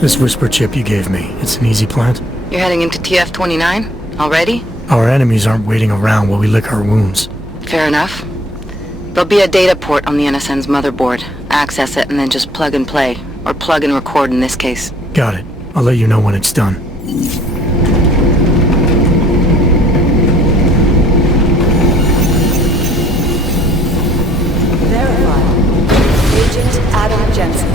This whisper chip you gave me, it's an easy plant? You're heading into TF-29? Already? Our enemies aren't waiting around while we lick our wounds. Fair enough. There'll be a data port on the NSN's motherboard. Access it and then just plug and play. Or plug and record in this case. Got it. I'll let you know when it's done. Verified. Agent Adam Jensen.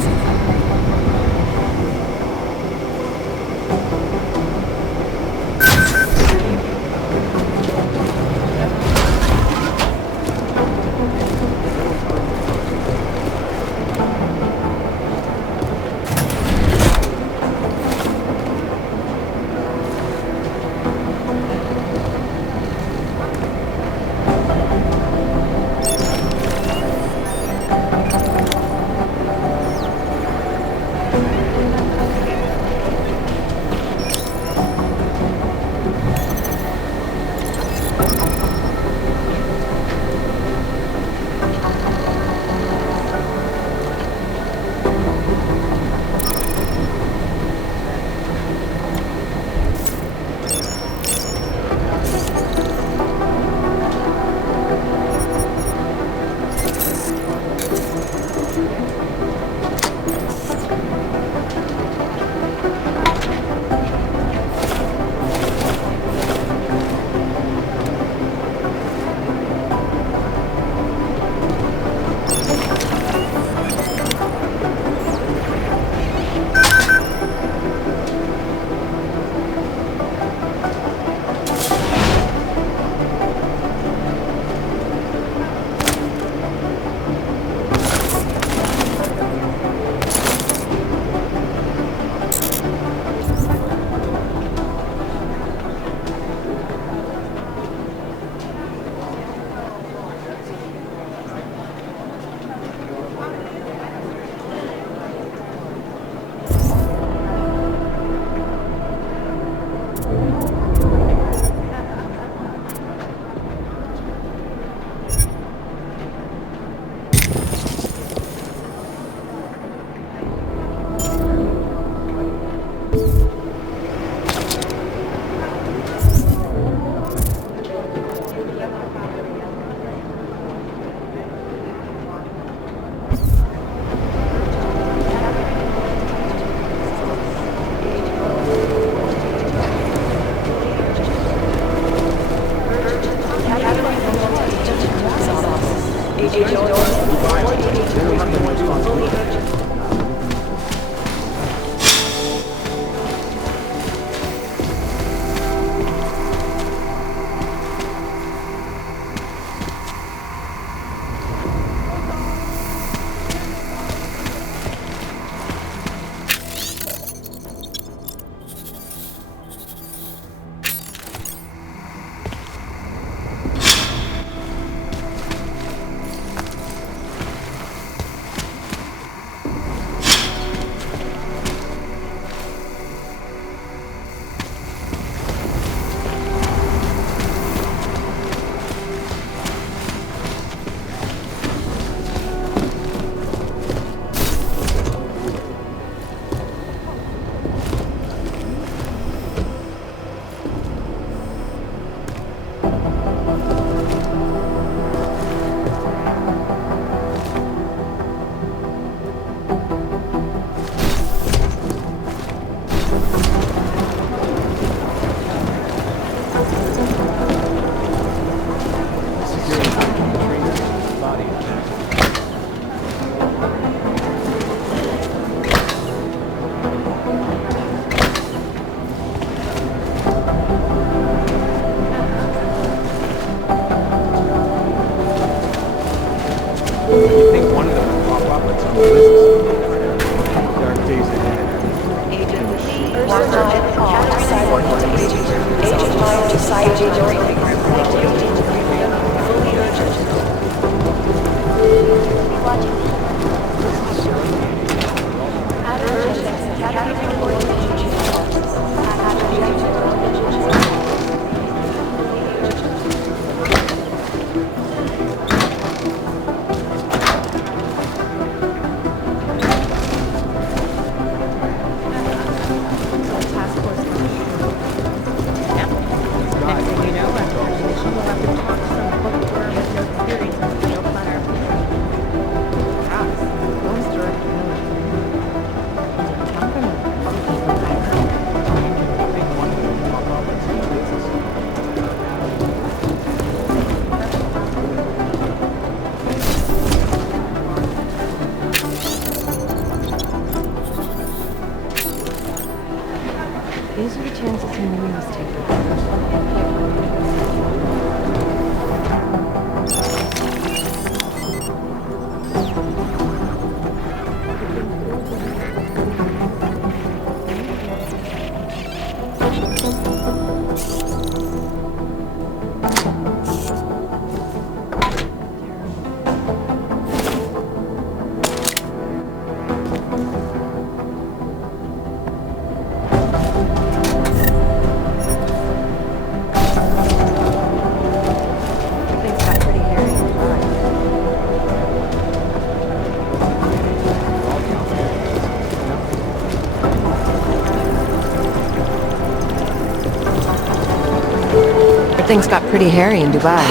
Heard things got pretty hairy in Dubai.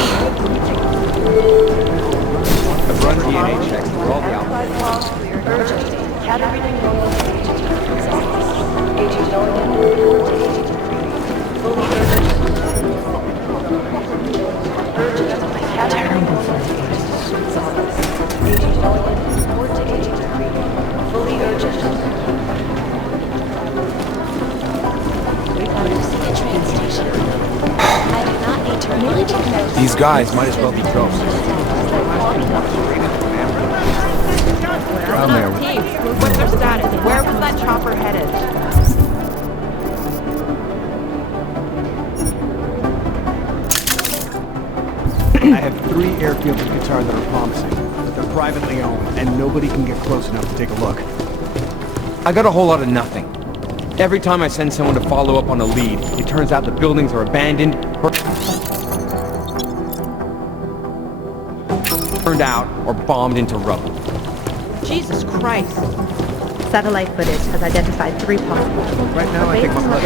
I've run DNA checks for all the outlets. These guys might as well be ghosts. I'm there. What's their status? Where was that chopper headed? I have 3 airfields of Qatar that are promising, but they're privately owned, and nobody can get close enough to take a look. I got a whole lot of nothing. Every time I send someone to follow up on a lead, it turns out the buildings are abandoned or burned out or bombed into rubble. Jesus Christ. Satellite footage has identified 3 possible. Right now, I think my blood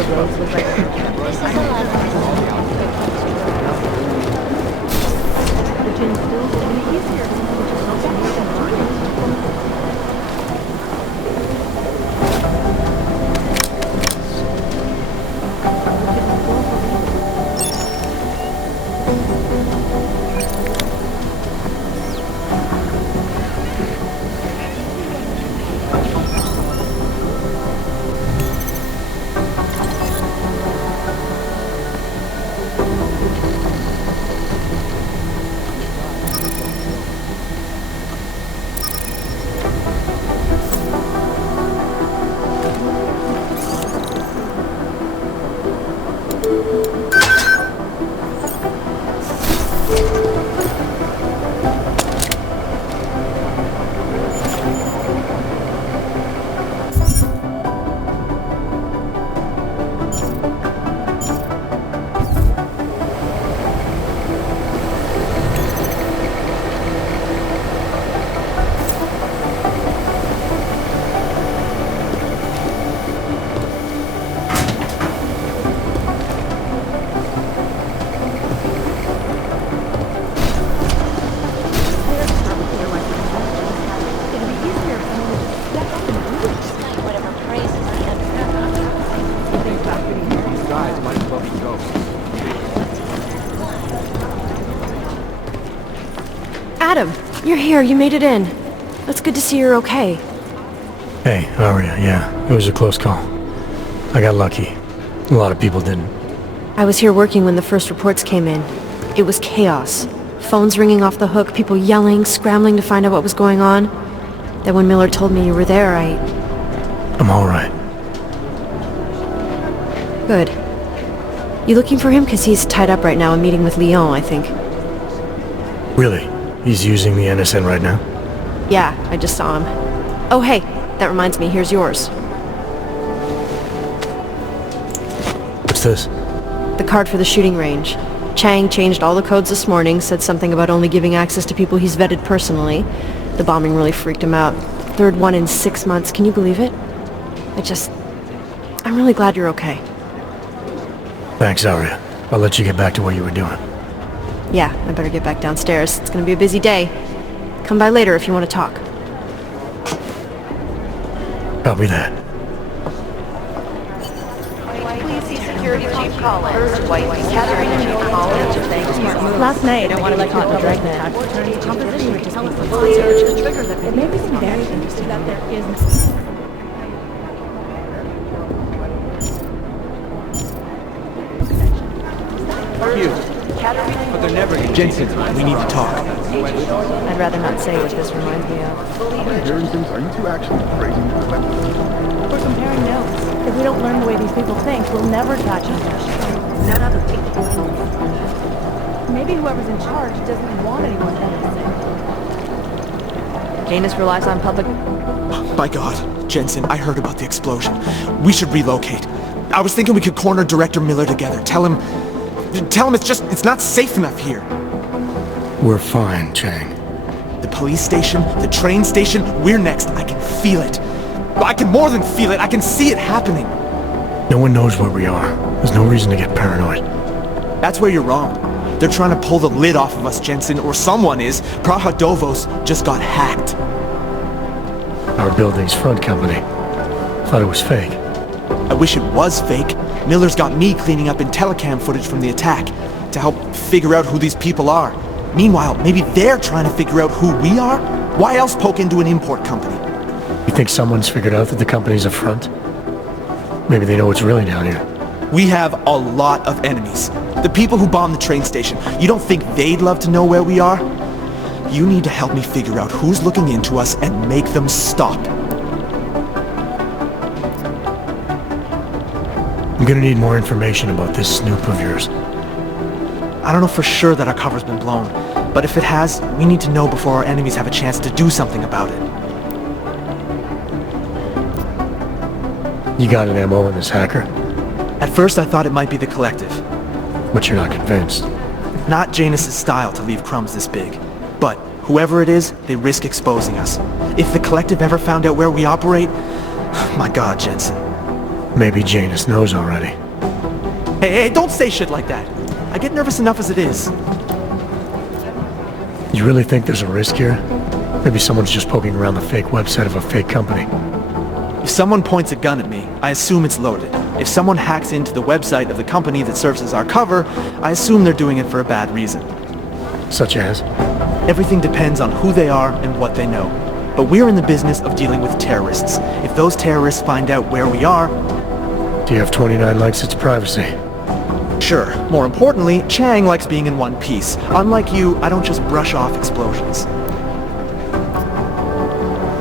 Adam, you're here. You made it in. It's good to see you're okay. Hey, how are you? Yeah, it was a close call. I got lucky. A lot of people didn't. I was here working when the first reports came in. It was chaos. Phones ringing off the hook, people yelling, scrambling to find out what was going on. Then when Miller told me you were there, I'm alright. Good. You looking for him? Because he's tied up right now and meeting with Lyon, I think. Really? He's using the NSN right now? Yeah, I just saw him. Oh, hey, that reminds me, here's yours. What's this? The card for the shooting range. Chang changed all the codes this morning, said something about only giving access to people he's vetted personally. The bombing really freaked him out. 3rd one in 6 months, can you believe it? I'm really glad you're okay. Thanks, Arya. I'll let you get back to what you were doing. Yeah, I better get back downstairs. It's gonna be a busy day. Come by later if you want to talk. Copy that. Please see Security Chief Collins. Catherine Chief Collins. Last night, I wanted to caught the dragnet. Composition would just be it made me seem very interested that there is... But they're never Jensen, we need to talk. I'd rather not say what this reminds me of. Hearing things, are you two actually crazy? We're comparing notes. If we don't learn the way these people think, we'll never catch them. None other people. Maybe whoever's in charge doesn't want anyone to say. Janus relies on public... By God, Jensen, I heard about the explosion. We should relocate. I was thinking we could corner Director Miller together. Tell him it's not safe enough here. We're fine, Chang. The police station, the train station, we're next. I can feel it. I can more than feel it. I can see it happening. No one knows where we are. There's no reason to get paranoid. That's where you're wrong. They're trying to pull the lid off of us, Jensen, or someone is. Pravdovos just got hacked. Our building's front company. Thought it was fake. I wish it was fake. Miller's got me cleaning up IntelliCam footage from the attack to help figure out who these people are. Meanwhile, maybe they're trying to figure out who we are? Why else poke into an import company? You think someone's figured out that the company's a front? Maybe they know what's really down here. We have a lot of enemies. The people who bombed the train station. You don't think they'd love to know where we are? You need to help me figure out who's looking into us and make them stop. I'm gonna need more information about this snoop of yours. I don't know for sure that our cover's been blown, but if it has, we need to know before our enemies have a chance to do something about it. You got an MO in this hacker? At first I thought it might be the Collective. But you're not convinced. Not Janus' style to leave crumbs this big. But whoever it is, they risk exposing us. If the Collective ever found out where we operate... My God, Jensen. Maybe Janus knows already. Hey, don't say shit like that. I get nervous enough as it is. You really think there's a risk here? Maybe someone's just poking around the fake website of a fake company. If someone points a gun at me, I assume it's loaded. If someone hacks into the website of the company that serves as our cover, I assume they're doing it for a bad reason. Such as? Everything depends on who they are and what they know. But we're in the business of dealing with terrorists. If those terrorists find out where we are... Do you have 29 likes its privacy? Sure. More importantly, Chang likes being in one piece. Unlike you, I don't just brush off explosions.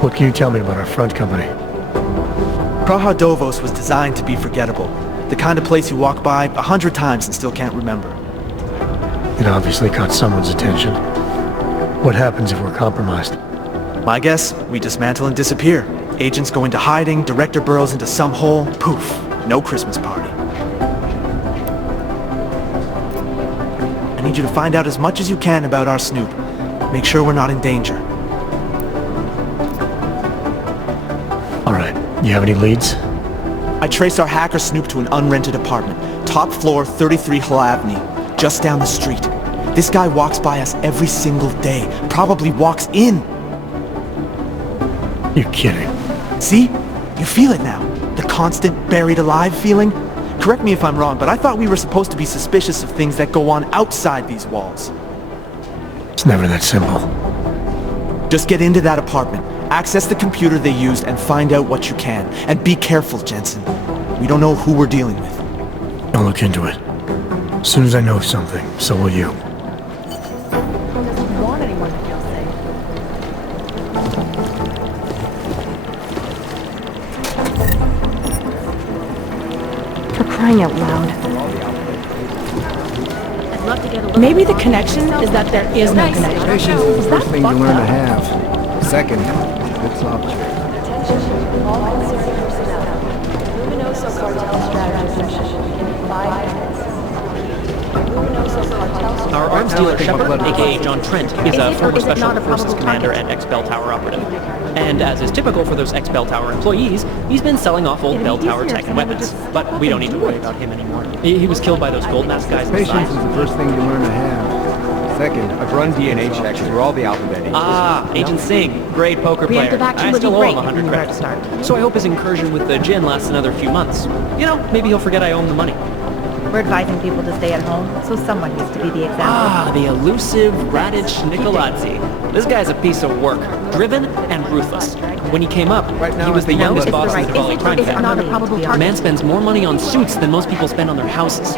What can you tell me about our front company? Pravdovos was designed to be forgettable. The kind of place you walk by 100 times and still can't remember. It obviously caught someone's attention. What happens if we're compromised? My guess, we dismantle and disappear. Agents go into hiding, director burrows into some hole, poof, no Christmas party. I need you to find out as much as you can about our snoop. Make sure we're not in danger. Alright, you have any leads? I traced our hacker snoop to an unrented apartment. Top floor, 33 Hlavny, just down the street. This guy walks by us every single day. Probably walks in. You're kidding. See? You feel it now. The constant buried alive feeling. Correct me if I'm wrong, but I thought we were supposed to be suspicious of things that go on outside these walls. It's never that simple. Just get into that apartment, access the computer they used, and find out what you can. And be careful, Jensen. We don't know who we're dealing with. I'll look into it. As soon as I know something, so will you. Doesn't want anyone to feel safe. For crying out loud. Maybe the connection is that there is no connection. Patience is the that first thing you fucked learn to up? have. Second, good soft check. Our arms dealer Shepard, aka John Trent, is a former Special Forces commander and ex-Bell Tower operative. And as is typical for those ex-Bell Tower employees, he's been selling off old Bell Tower tech and weapons. But we don't need to worry about him anymore. He was killed by those gold mask guys in the Patience is side. the first thing you learn to have. Second, I've run DNA checks through all the alphabet agents. Ah, Agent Singh, great poker player. Preemptive action I would be still owe great him if 100 you knew where to credits. start. So I hope his incursion with the gin lasts another few months. You know, maybe he'll forget I owe him the money. We're advising people to stay at home, so someone needs to be the example. Ah, the elusive Radich Nikolodze. This guy's a piece of work, driven and ruthless. When he came up, he was the youngest boss in the developing crime family. The man spends more money on suits than most people spend on their houses.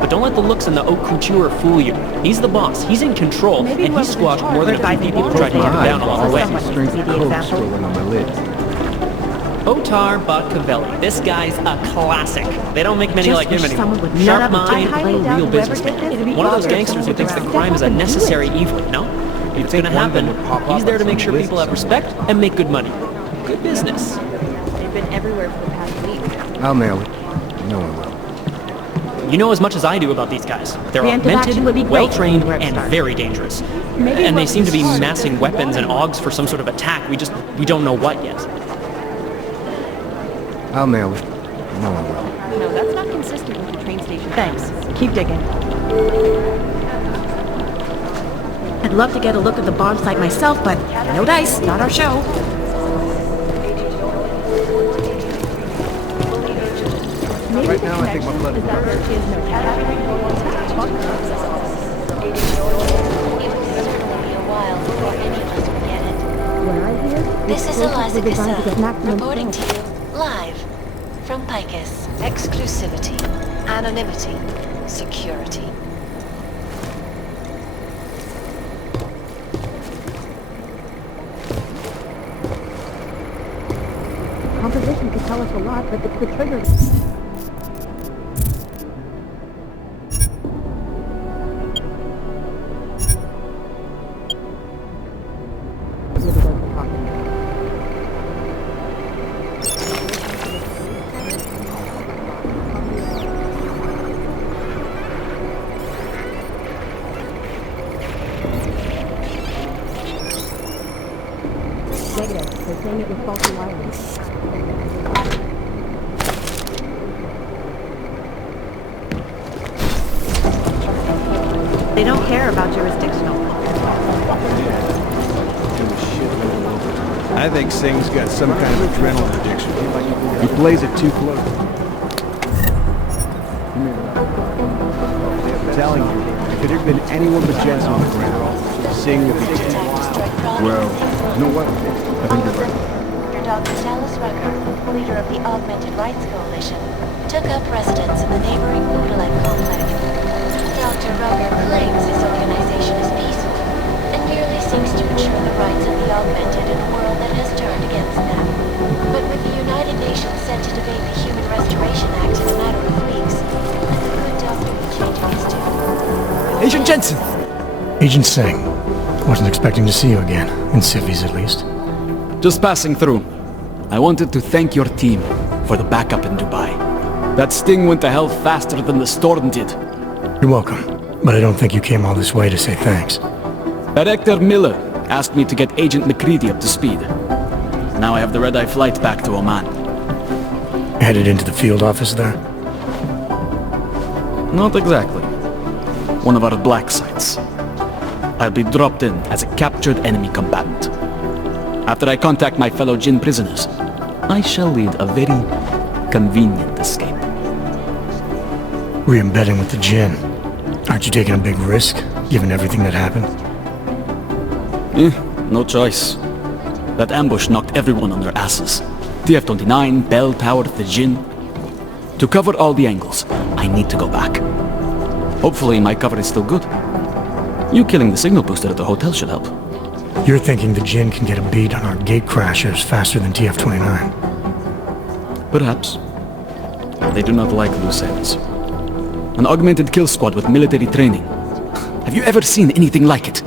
But don't let the looks in the haute couture fool you. He's the boss, he's in control, and he squashed more than a few people who tried to get him down along the way. strength of coke stolen on my lids. Otar Botkavelli. This guy's a classic. They don't make many like him anymore. Sharp mind, real businessman. One of those gangsters who thinks that crime is a necessary evil, no? If it's gonna happen, he's there to make sure people have respect and make good money. Good business. They've been everywhere for the past week. I'll nail it. No one will. You know as much as I do about these guys. They're Preemptive action would be augmented, great well-trained, where it and starts. very dangerous. And they seem to be massing weapons and augs for some sort of attack. We don't know what yet. I'll nail it. No one will. No, that's not consistent with the train station. Thanks. Keep digging. I'd love to get a look at the bomb site myself, but no dice, not our show. Maybe Right now, I think my blood is that there is no This is Eliza Cassell, reporting to you live from Picus. Exclusivity, anonymity, security. Composition could tell us a lot, but the trigger... Negative. They're saying it was faulty wiring. They don't care about jurisdictional. I think Singh's got some kind of adrenaline addiction. He plays it too close. I'm telling you, if it had been anyone but Jensen on the ground, Singh would be dead. Well, you know what? I think you're right. Dr. Dallas Rucker, leader of the Augmented Rights Coalition, took up residence in the neighboring Moodalite complex. Dr. Rucker claims his organization is peaceful and merely seeks to ensure the rights of the augmented in a world that has turned against them. But with the United Nations set to debate the Human Restoration Act in a matter of weeks, the good doctor will change his tune. Agent Jensen! Agent Singh. Wasn't expecting to see you again. In civvies, at least. Just passing through. I wanted to thank your team for the backup in Dubai. That sting went to hell faster than the storm did. You're welcome. But I don't think you came all this way to say thanks. Director Miller asked me to get Agent McCready up to speed. Now I have the red-eye flight back to Oman. Headed into the field office there? Not exactly. One of our black sites. I'll be dropped in as a captured enemy combatant. After I contact my fellow Jinn prisoners, I shall lead a very convenient escape. Re-embedding with the Jinn. Aren't you taking a big risk, given everything that happened? No choice. That ambush knocked everyone on their asses. TF-29, Bell Tower, the Jinn. To cover all the angles, I need to go back. Hopefully my cover is still good. You killing the signal booster at the hotel should help. You're thinking the Jinn can get a beat on our gate crashers faster than TF-29. Perhaps. They do not like loose ends. An augmented kill squad with military training. Have you ever seen anything like it?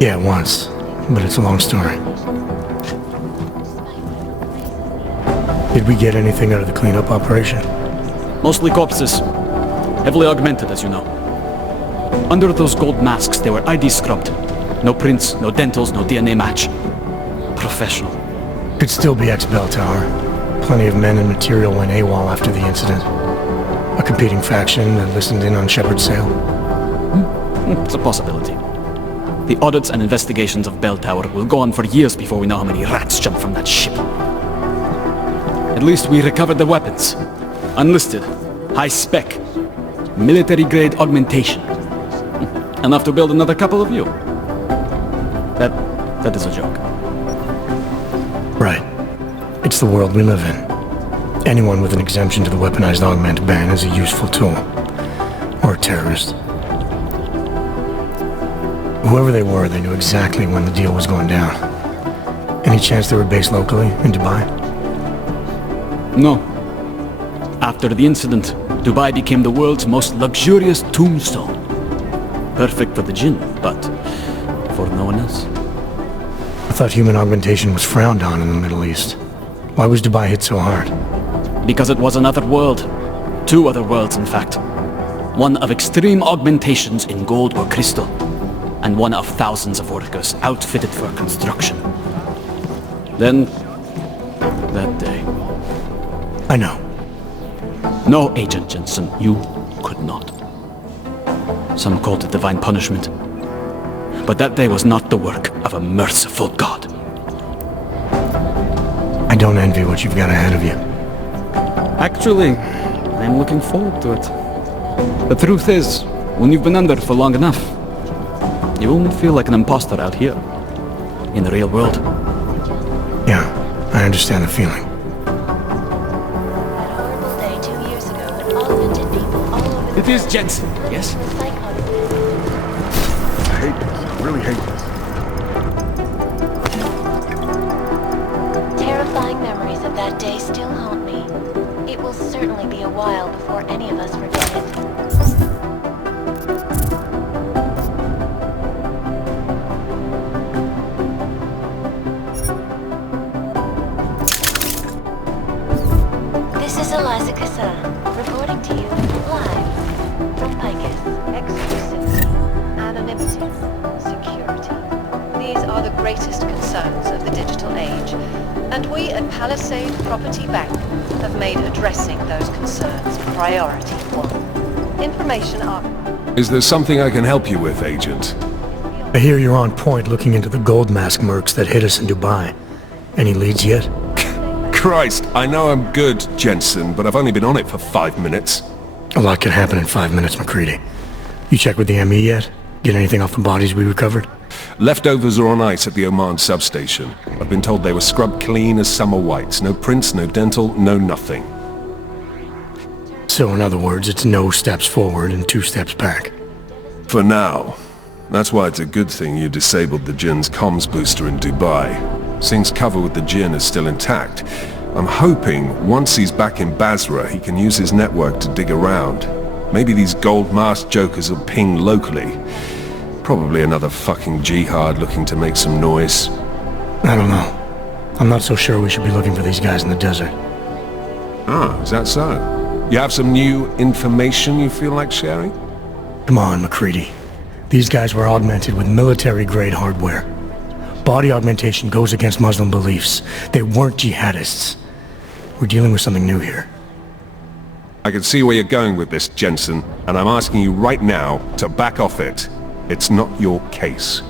Yeah, once. But it's a long story. Did we get anything out of the cleanup operation? Mostly corpses. Heavily augmented, as you know. Under those gold masks, they were ID scrubbed. No prints, no dentals, no DNA match. Professional. Could still be ex-Bell Tower. Plenty of men and material went AWOL after the incident. A competing faction that listened in on Shepard's sale. It's a possibility. The audits and investigations of Bell Tower will go on for years before we know how many rats jumped from that ship. At least we recovered the weapons. Unlisted. High spec. Military-grade augmentation. Enough to build another couple of you. That is a joke. Right. It's the world we live in. Anyone with an exemption to the weaponized augment ban is a useful tool. Or a terrorist. Whoever they were, they knew exactly when the deal was going down. Any chance they were based locally, in Dubai? No. After the incident, Dubai became the world's most luxurious tombstone. Perfect for the Jinn, but for no one else. I thought human augmentation was frowned on in the Middle East. Why was Dubai hit so hard? Because it was another world. Two other worlds, in fact. One of extreme augmentations in gold or crystal, and one of thousands of workers outfitted for construction. Then, that day. I know. No, Agent Jensen, you could not. Some called it divine punishment. But that day was not the work of a merciful God. I don't envy what you've got ahead of you. Actually, I'm looking forward to it. The truth is, when you've been under for long enough, you only feel like an imposter out here, in the real world. Yeah, I understand the feeling. It is Jensen, yes? I hate this. I really hate this. Terrifying memories of that day still haunt me. It will certainly be a while before any of us forget it. This is Eliza Cassan, reporting to you live from Picus. Exclusivity, anonymity, security. These are the greatest concerns of the digital age, and we at Palisade Property Bank have made addressing those concerns priority one. Information up. Is there something I can help you with, Agent? I hear you're on point looking into the gold mask mercs that hit us in Dubai. Any leads yet? Christ, I know I'm good, Jensen, but I've only been on it for 5 minutes. A lot can happen in 5 minutes, McCready. You checked with the ME yet? Get anything off the bodies we recovered? Leftovers are on ice at the Oman substation. I've been told they were scrubbed clean as summer whites. No prints, no dental, no nothing. So in other words, it's no steps forward and 2 steps back. For now. That's why it's a good thing you disabled the Jinn's comms booster in Dubai. Singh's cover with the Jinn is still intact. I'm hoping once he's back in Basra, he can use his network to dig around. Maybe these gold masked jokers will ping locally. Probably another fucking jihad looking to make some noise. I don't know. I'm not so sure we should be looking for these guys in the desert. Ah, is that so? You have some new information you feel like sharing? Come on, McCready. These guys were augmented with military-grade hardware. Body augmentation goes against Muslim beliefs. They weren't jihadists. We're dealing with something new here. I can see where you're going with this, Jensen, and I'm asking you right now to back off it. It's not your case.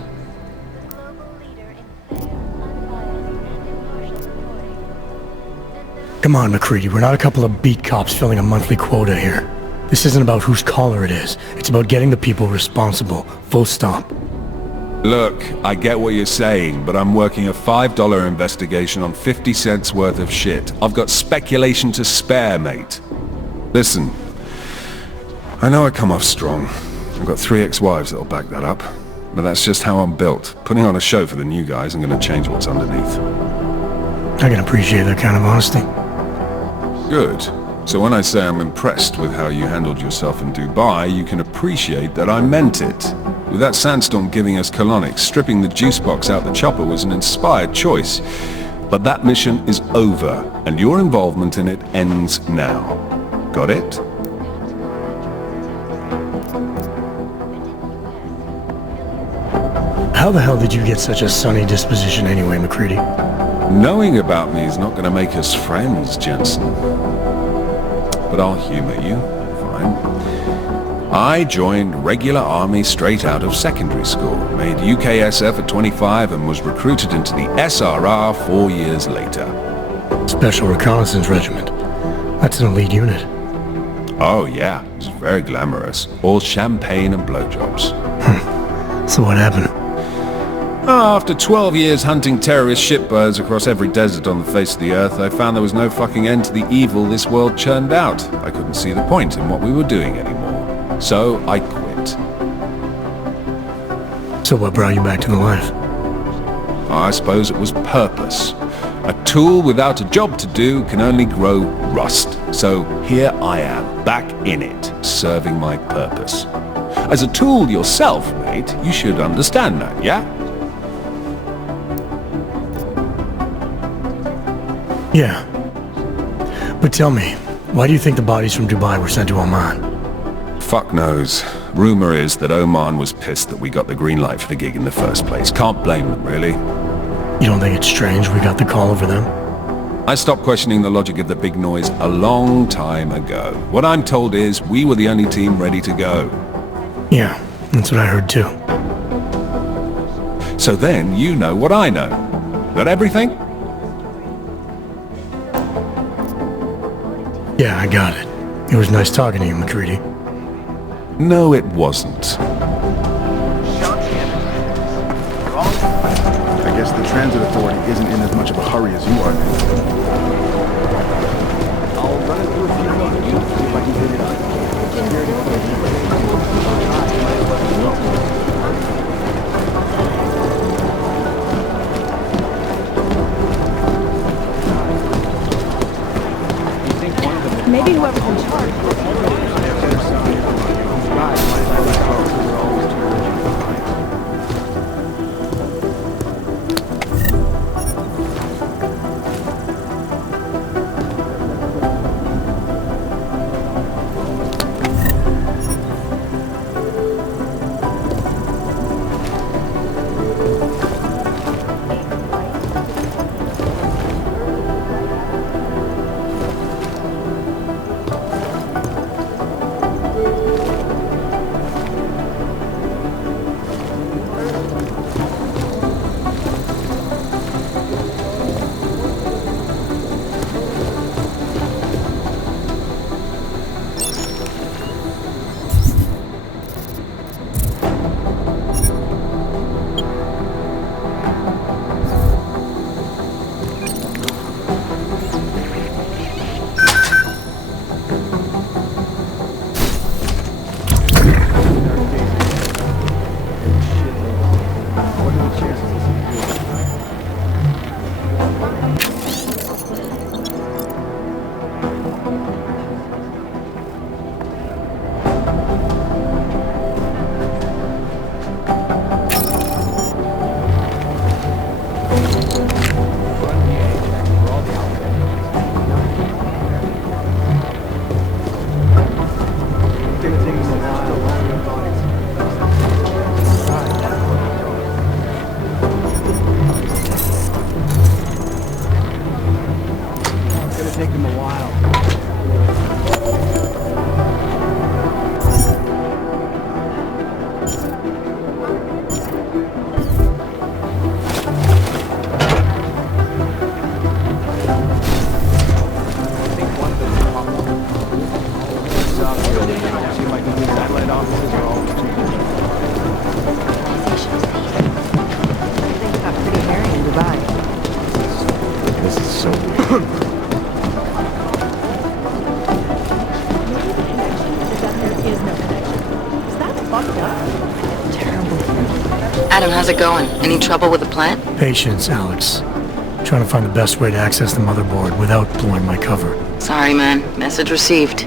Come on, McCready, we're not a couple of beat cops filling a monthly quota here. This isn't about whose caller it is. It's about getting the people responsible. Full stop. Look, I get what you're saying, but I'm working a $5 investigation on 50 cents worth of shit. I've got speculation to spare, mate. Listen, I know I come off strong. I've got 3 ex-wives that'll back that up. But that's just how I'm built. Putting on a show for the new guys, I'm gonna change what's underneath. I can appreciate that kind of honesty. Good. So when I say I'm impressed with how you handled yourself in Dubai, you can appreciate that I meant it. With that sandstorm giving us colonics, stripping the juice box out the chopper was an inspired choice. But that mission is over, and your involvement in it ends now. Got it? How the hell did you get such a sunny disposition anyway, McCready? Knowing about me is not going to make us friends, Jensen. But I'll humor you. Fine. I joined regular army straight out of secondary school, made UKSF at 25 and was recruited into the SRR 4 years later. Special Reconnaissance Regiment. That's an elite unit. Oh yeah, it's very glamorous. All champagne and blowjobs. So what happened? After 12 years hunting terrorist shitbirds across every desert on the face of the earth, I found there was no fucking end to the evil this world churned out. I couldn't see the point in what we were doing anymore. So I quit. So what brought you back to the life? I suppose it was purpose. A tool without a job to do can only grow rust. So here I am, back in it, serving my purpose. As a tool yourself, mate, you should understand that, yeah? Yeah. But tell me, why do you think the bodies from Dubai were sent to Oman? Fuck knows. Rumor is that Oman was pissed that we got the green light for the gig in the first place. Can't blame them, really. You don't think it's strange we got the call over them? I stopped questioning the logic of the big noise a long time ago. What I'm told is we were the only team ready to go. Yeah, that's what I heard too. So then you know what I know. That everything? Yeah, I got it. It was nice talking to you, MacReady. No, it wasn't. I guess the transit authority isn't in as much of a hurry as you are. I'll run it through a few more of you, see if I can figure it out. Maybe whoever's in charge. Adam, how's it going? Any trouble with the plant? Patience, Alex. Trying to find the best way to access the motherboard without blowing my cover. Sorry, man. Message received.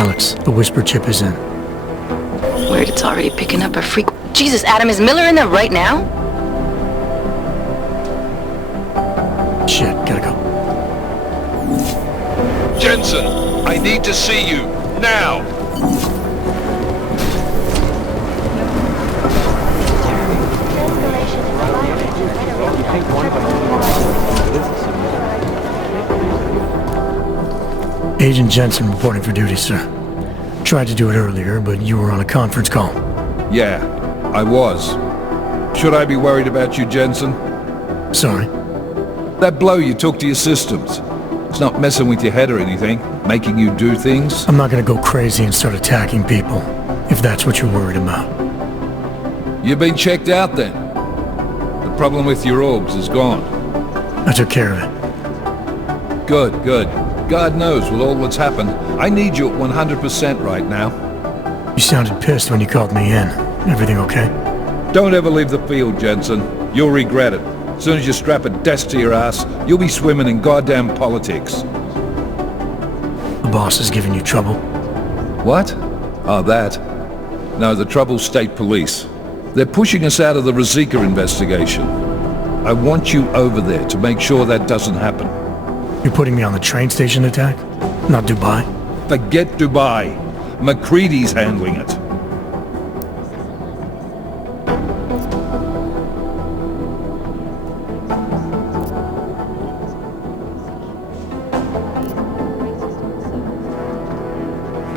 Alex, the whisper chip is in. Weird, it's already picking up a freak. Jesus, Adam, is Miller in there right now? Shit, gotta go. Jensen, I need to see you, now! Agent Jensen reporting for duty, sir. Tried to do it earlier, but you were on a conference call. Yeah, I was. Should I be worried about you, Jensen? Sorry? That blow you took to your systems. It's not messing with your head or anything, making you do things. I'm not gonna go crazy and start attacking people, if that's what you're worried about. You've been checked out then. The problem with your orbs is gone. I took care of it. Good, good. God knows with all that's happened, I need you at 100% right now. You sounded pissed when you called me in. Everything okay? Don't ever leave the field, Jensen. You'll regret it. As soon as you strap a desk to your ass, you'll be swimming in goddamn politics. The boss is giving you trouble? What? Oh, that? No, the trouble's state police. They're pushing us out of the Ruzicka investigation. I want you over there to make sure that doesn't happen. You're putting me on the train station attack? Not Dubai? Forget Dubai. McCready's handling it.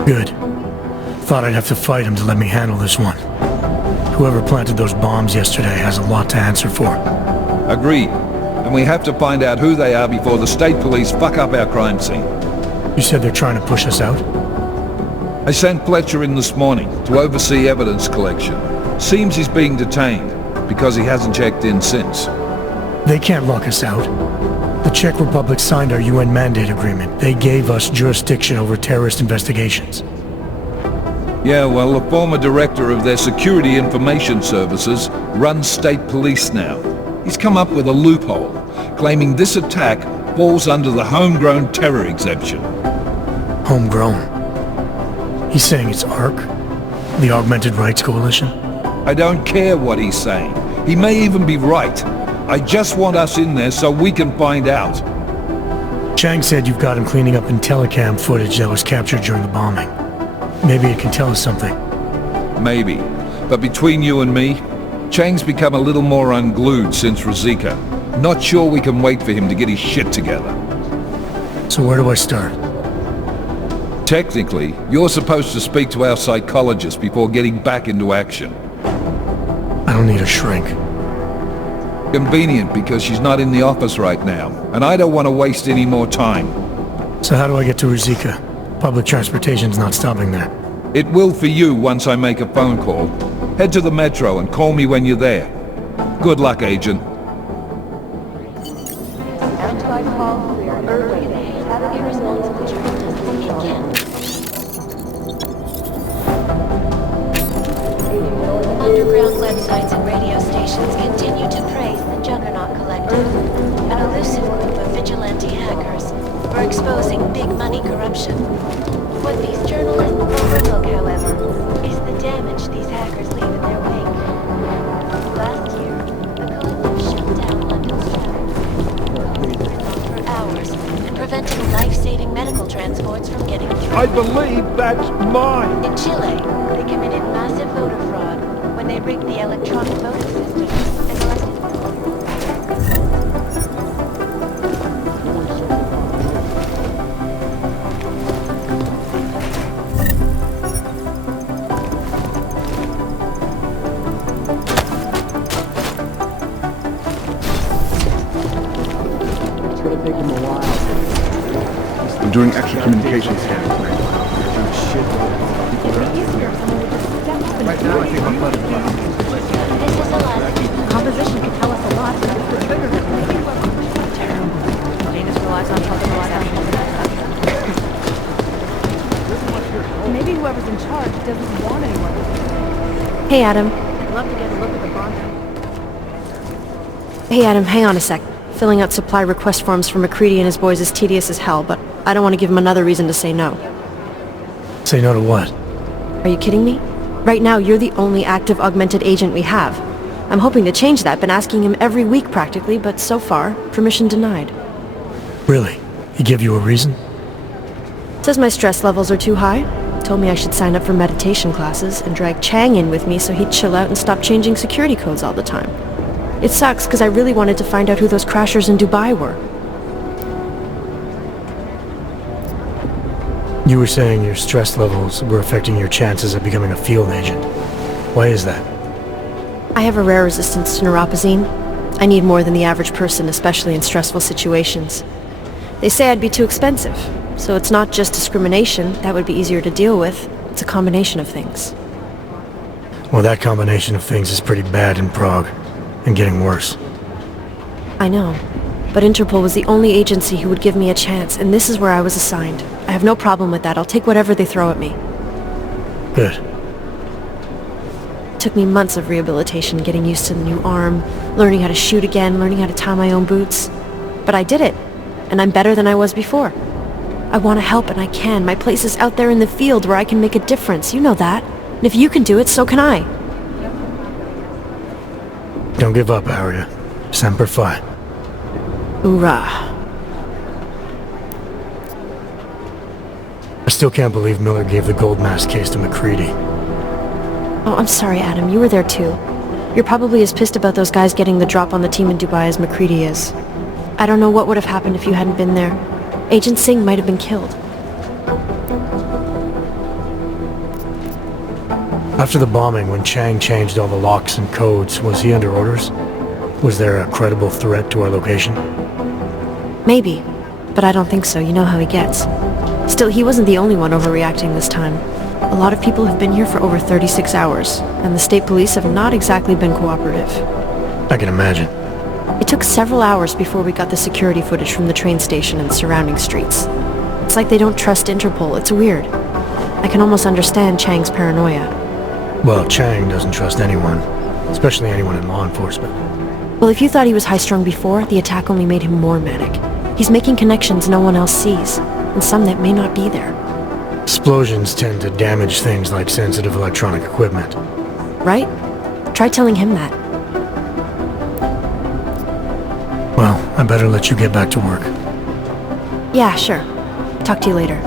Good. Thought I'd have to fight him to let me handle this one. Whoever planted those bombs yesterday has a lot to answer for. Agreed. And we have to find out who they are before the state police fuck up our crime scene. You said they're trying to push us out? I sent Fletcher in this morning to oversee evidence collection. Seems he's being detained, because he hasn't checked in since. They can't lock us out. The Czech Republic signed our UN mandate agreement. They gave us jurisdiction over terrorist investigations. Yeah, well, the former director of their security information services runs state police now. He's come up with a loophole, claiming this attack falls under the homegrown terror exemption. Homegrown? He's saying it's ARC? The Augmented Rights Coalition? I don't care what he's saying. He may even be right. I just want us in there so we can find out. Chang said you've got him cleaning up Intellicam footage that was captured during the bombing. Maybe it can tell us something. Maybe. But between you and me, Chang's become a little more unglued since Ruzicka. Not sure we can wait for him to get his shit together. So where do I start? Technically, you're supposed to speak to our psychologist before getting back into action. I don't need a shrink. Convenient because she's not in the office right now, and I don't want to waste any more time. So how do I get to Ruzicka? Public transportation's not stopping there. It will for you once I make a phone call. Head to the metro and call me when you're there. Good luck, Agent. Underground websites and radio stations continue to praise the Juggernaut Collective, an elusive group of vigilante hackers for exposing big money corruption. What these journalists overlook, however, is the damage these hackers leave in their wake. Last year, the collective shut down London's for hours and preventing life-saving medical transports from getting through. I believe that's mine! In Chile, they committed massive voter fraud when they rigged the electronic voting systems and elected... I'm doing extra communication scanning tonight. Right now, I think I'm Composition can tell us a lot. Janus relies on something a lot after. Maybe whoever's in charge doesn't want anyone. Hey, Adam. I'd love to get a look at the bomb. Hey, Adam, hang on a sec. Filling out supply request forms for McCready and his boys is tedious as hell, but I don't want to give him another reason to say no. Say no to what? Are you kidding me? Right now, you're the only active augmented agent we have. I'm hoping to change that, been asking him every week practically, but so far, permission denied. Really? He gave you a reason? Says my stress levels are too high. Told me I should sign up for meditation classes and drag Chang in with me so he'd chill out and stop changing security codes all the time. It sucks because I really wanted to find out who those crashers in Dubai were. You were saying your stress levels were affecting your chances of becoming a field agent. Why is that? I have a rare resistance to neuropazine. I need more than the average person, especially in stressful situations. They say I'd be too expensive, so it's not just discrimination. That would be easier to deal with. It's a combination of things. Well, that combination of things is pretty bad in Prague, and getting worse. I know, but Interpol was the only agency who would give me a chance, and this is where I was assigned. I have no problem with that. I'll take whatever they throw at me. Good. It took me months of rehabilitation, getting used to the new arm, learning how to shoot again, learning how to tie my own boots. But I did it, and I'm better than I was before. I want to help, and I can. My place is out there in the field where I can make a difference. You know that. And if you can do it, so can I. Don't give up, Aria. Semper Fi. Hoorah. I still can't believe Miller gave the gold mask case to McCready. Oh, I'm sorry, Adam. You were there too. You're probably as pissed about those guys getting the drop on the team in Dubai as McCready is. I don't know what would have happened if you hadn't been there. Agent Singh might have been killed. After the bombing, when Chang changed all the locks and codes, was he under orders? Was there a credible threat to our location? Maybe, but I don't think so. You know how he gets. Still, he wasn't the only one overreacting this time. A lot of people have been here for over 36 hours, and the state police have not exactly been cooperative. I can imagine. It took several hours before we got the security footage from the train station and surrounding streets. It's like they don't trust Interpol. It's weird. I can almost understand Chang's paranoia. Well, Chang doesn't trust anyone, especially anyone in law enforcement. Well, if you thought he was high-strung before, the attack only made him more manic. He's making connections no one else sees, and some that may not be there. Explosions tend to damage things like sensitive electronic equipment. Right? Try telling him that. Well, I better let you get back to work. Yeah, sure. Talk to you later.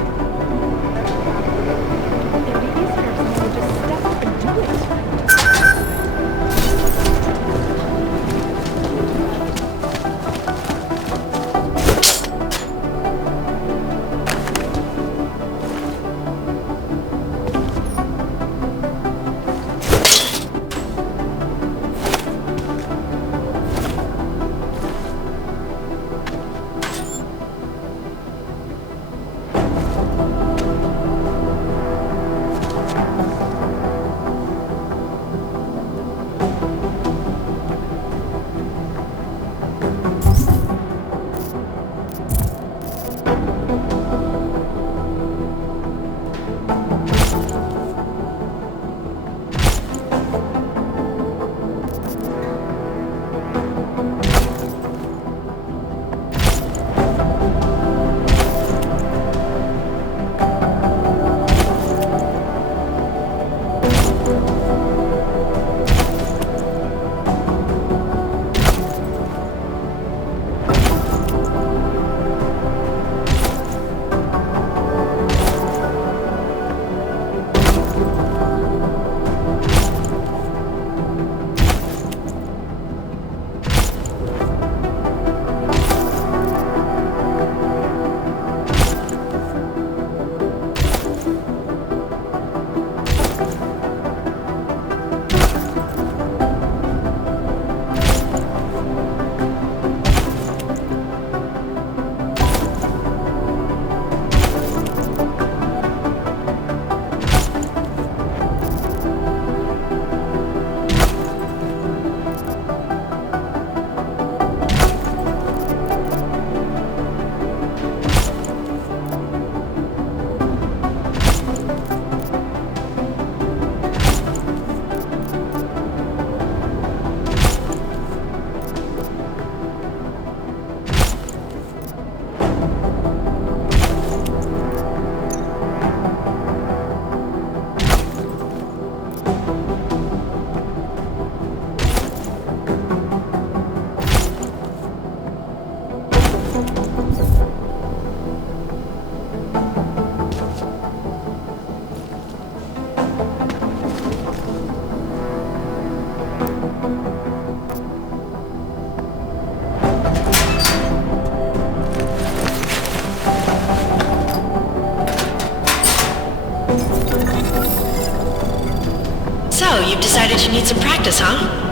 So, you've decided you need some practice, huh?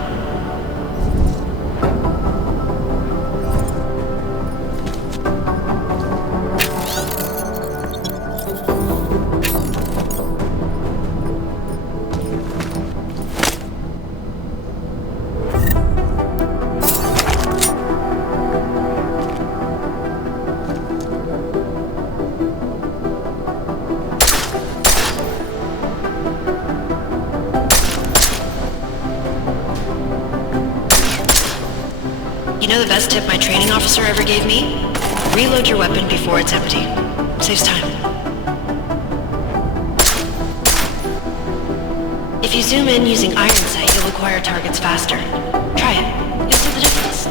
You know the best tip my training officer ever gave me? Reload your weapon before it's empty. Saves time. If you zoom in using iron sight, you'll acquire targets faster. Try it. You'll see the difference.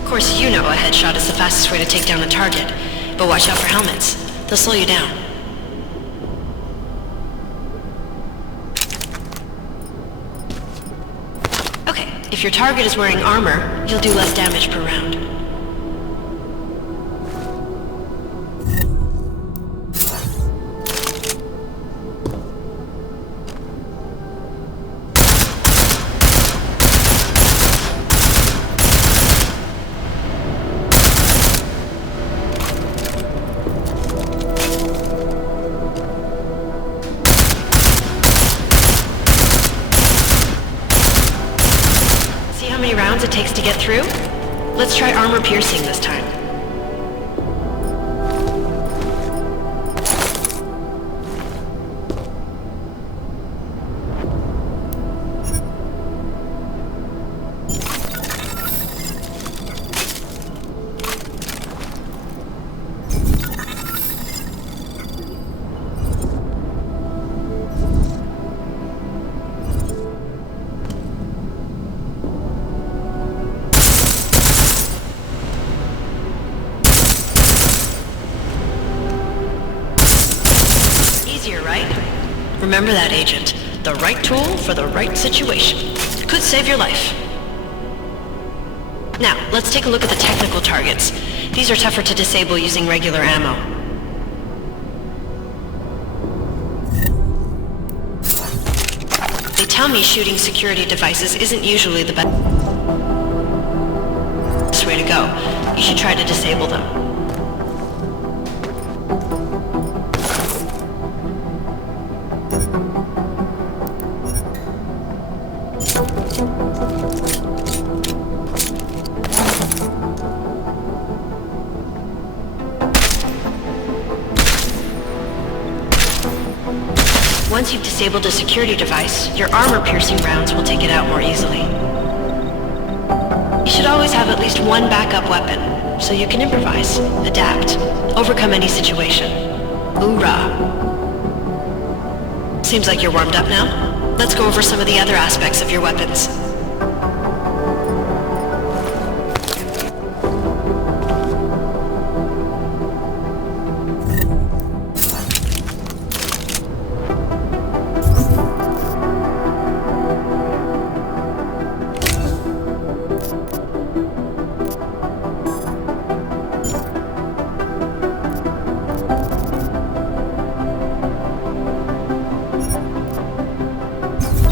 Of course, you know a headshot is the fastest way to take down a target, but watch out for helmets. They'll slow you down. Okay, if your target is wearing armor, you'll do less damage per round. It takes to get through? Let's try armor piercing this time. Remember that, Agent. The right tool for the right situation. Could save your life. Now, let's take a look at the technical targets. These are tougher to disable using regular ammo. They tell me shooting security devices isn't usually the best way to go. You should try to disable them. Once you've disabled a security device, your armor-piercing rounds will take it out more easily. You should always have at least one backup weapon, so you can improvise, adapt, overcome any situation. Hoorah! Seems like you're warmed up now. Let's go over some of the other aspects of your weapons.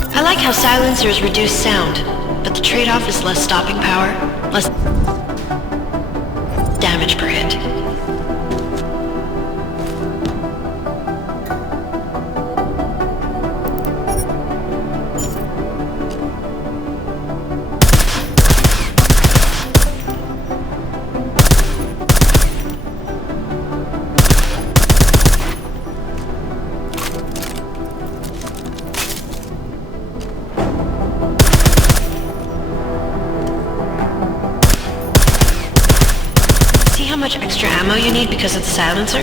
I like how silencers reduce sound, but the trade-off is less stopping power, less damage per hit. How much extra ammo you need because of the silencer?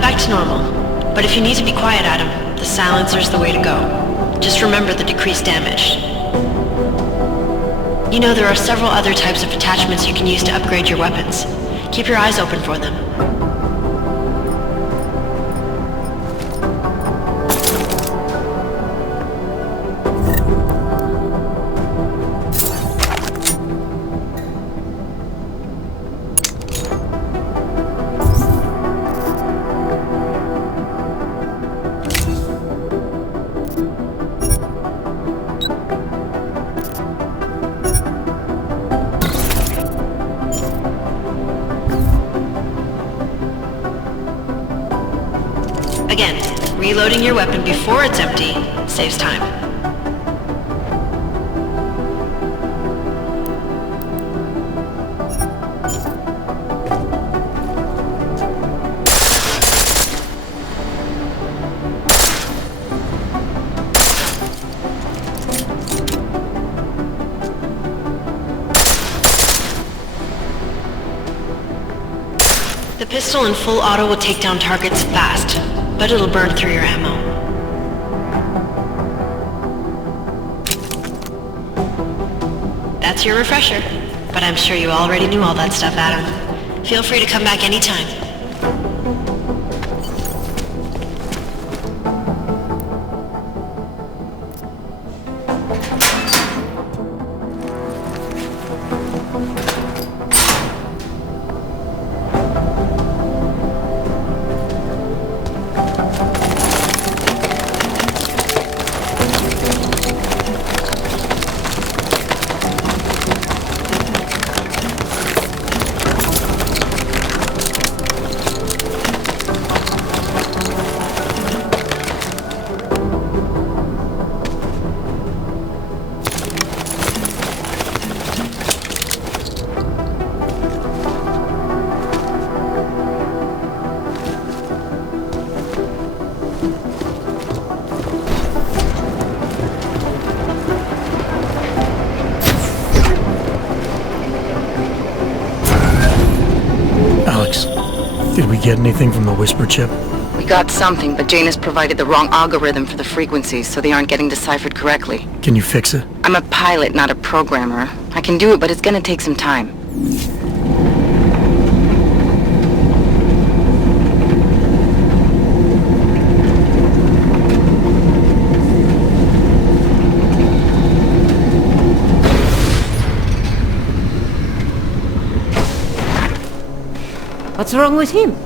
Back back to normal. But if you need to be quiet, Adam, the silencer's the way to go. Just remember the decreased damage. You know, there are several other types of attachments you can use to upgrade your weapons. Keep your eyes open for them. Again, reloading your weapon before it's empty saves time. The pistol in full auto will take down targets fast, but it'll burn through your ammo. That's your refresher, but I'm sure you already knew all that stuff, Adam. Feel free to come back anytime. Did we get anything from the Whisper chip? We got something, but Jane has provided the wrong algorithm for the frequencies, so they aren't getting deciphered correctly. Can you fix it? I'm a pilot, not a programmer. I can do it, but it's gonna take some time. What's wrong with him?